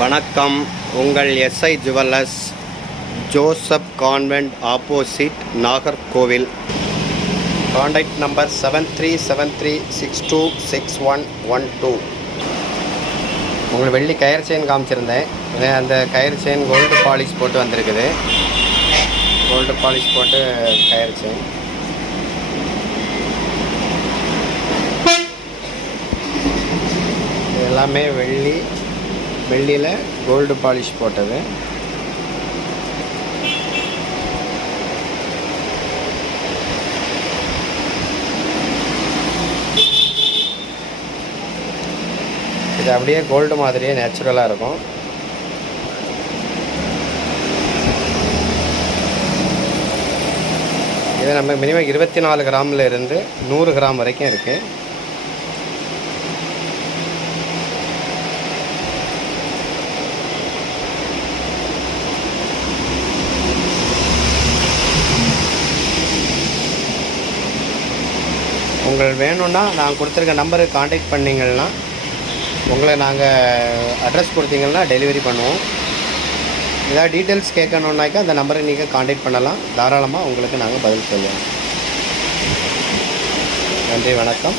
வணக்கம். உங்கள் SI jewellers, Joseph convent opposite, Nagercoil. Contact number 7373626112. உங்களுக்கு வெள்ளி கயிறு செயின் காமிச்சிருந்தேன். அந்த கயிறு செயின் கோல்டு பாலிஷ் போட்டு வந்திருக்குது. கோல்டு பாலிஷ் போட்டு கயிறு செயின். எல்லாமே வெள்ளியில் கோல்டு பாலிஷ் போட்டது. இது அப்படியே கோல்டு மாதிரியே நேச்சுரலாக இருக்கும். இது நம்ம மினிமம் 24 கிராமில் இருந்து 100 கிராம் வரைக்கும் இருக்குது. உங்களுக்கு வேணும்னா நான் கொடுத்துருக்க நம்பருக்கு காண்டாக்ட் பண்ணிங்கன்னா உங்களை நாங்கள் அட்ரஸ் கொடுத்தீங்கன்னா டெலிவரி பண்ணுவோம். ஏதாவது டீட்டெயில்ஸ் கேட்கணுன்னாக்கா அந்த நம்பரை நீங்கள் காண்டாக்ட் பண்ணலாம். தாராளமாக உங்களுக்கு நாங்கள் பதில் சொல்லுவோம். நன்றி, வணக்கம்.